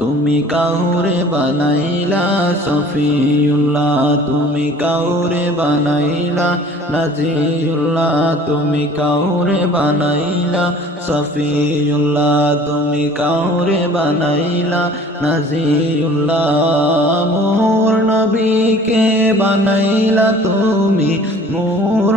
তুমি কাউরে বানাইলা সফিউল্লাহ তুমি কাউরে বানাইলা, নাজিউল্লাহ, তুমি কাউরে বানাইলা সফিউল্লাহ তুমি কাউরে বানাইলা, নাজিউল্লাহ, মোর নবীকে বানাইলা তুমি নূর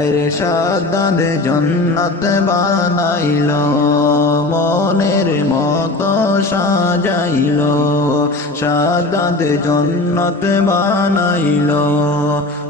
আরে সাদাদ জন্নত বানাইল, মনের মতো সাজাইল। সাদাদ জন্নত বানাইল,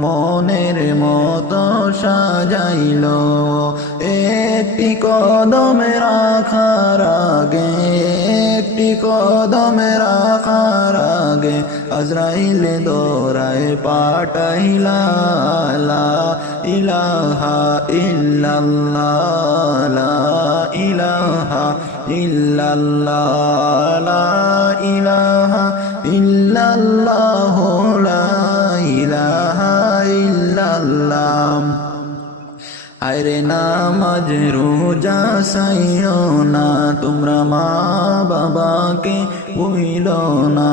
মনের মতো সাজাইল। একটি কদম রাখার আগে একটি কদম রাখার আগে আজরাইল দৌড়ায় পাটাইলা ইলাহা ইল্লাল্লাহ ইলাহা ইল্লাল্লাহ ইলাহা ইল্লাল্লাহ। নামাজ রোজা সাইও না, তোমরা মা বাবাকে ভুইল না।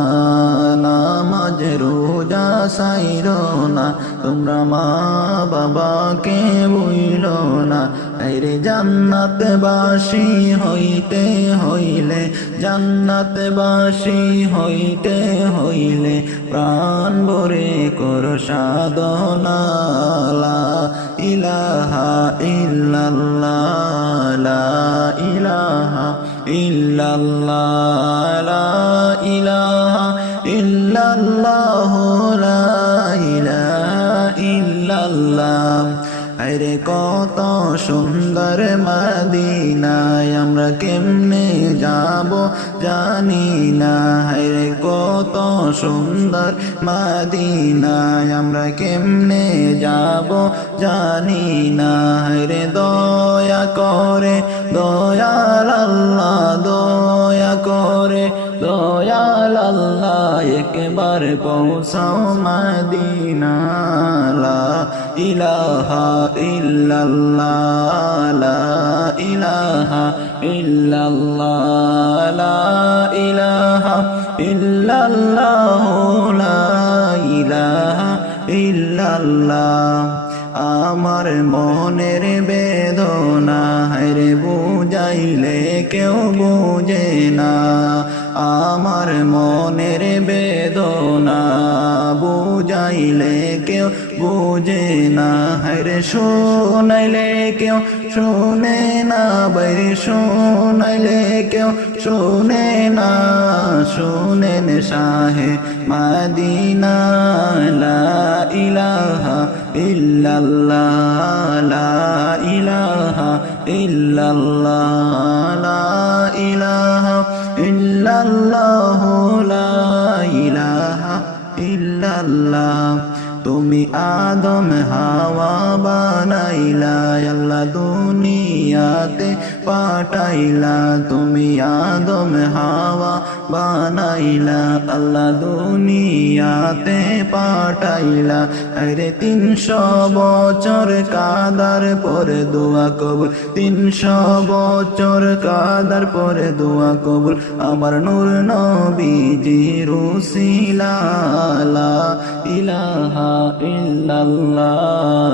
নামাজ রোজা সাইরো না, তোমরা মা বাবাকে ভুইল না। আরে জান্নাত বাসি হইতে হইলে জান্নাত বাসি হইতে হইলে, প্রাণ ভরে কর সাধনা ইলাহা ইল্লাল্লাহ ইলাহা ইল্লাল্লাহ ইলাহা ইল্লাল্লাহ, লা ইলাহা ইল্লাল্লাহ। আরে কত সুন্দর মাদিনায় আমরা কেমনে যাব জানি না। আরে কত সুন্দর মাদিনায় আমরা কেমনে যাব জানি না রে, দয়া করে, দয়াল আল্লাহ, দয়া করে, দয়াল আল্লাহ, একবার পৌঁছাও মাদিনা লা ইলাহা ইল্লাল্লাহ, লা ইলাহা ইল্লাল্লাহ ইলাহা ইল্লাল্লাহ, লা ইলাহা ইল্লাল্লাহ। আমার মনের বেদনা হায়রে বুঝাইলে কেউ বুঝে না। আমার মনের বেদনা বুঝাইলে কেউ বুঝে না। হায়রে শোনাইলে কেউ শোনে না। বাইরে শোনাইলে কেউ শোনে না। শোনেন শাহে মাদিনা, লা ইলাহা ইল্লাল্লাহ, লা ইলাহা ইল্লাল্লাহ ইলাহা ইলাহা ইল্লাল্লাহ। তুমি আদম হাওয়া বানাইলা আল্লাহ দুনিয়াতে পাঠাইলা, তুমি আদম হাওয়া বানাইলা, আল্লাহ দুনিয়াতে পাঠাইলা। আরে তিনশো বছর কাদার পরে দোয়া কবুল, তিনশো বছর কাদার পরে দোয়া কবুল। আমার নূর নবীজি রুসিলা ইলাহা ইল্লাল্লাহ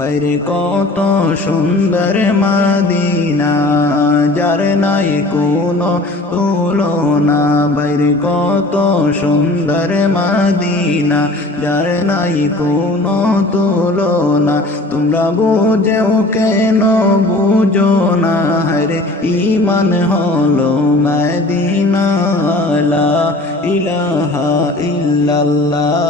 বাইরে কত সুন্দর মাদিনা, যার নাই কোনো তুলনা। বাইরে কত সুন্দর মাদিনা, যার নাই কোনো তুলনা। তোমরা বুঝেও কেন বুঝো না হরে ইমান হলো মদিনা ইলাহা ইল্লাল্লাহ।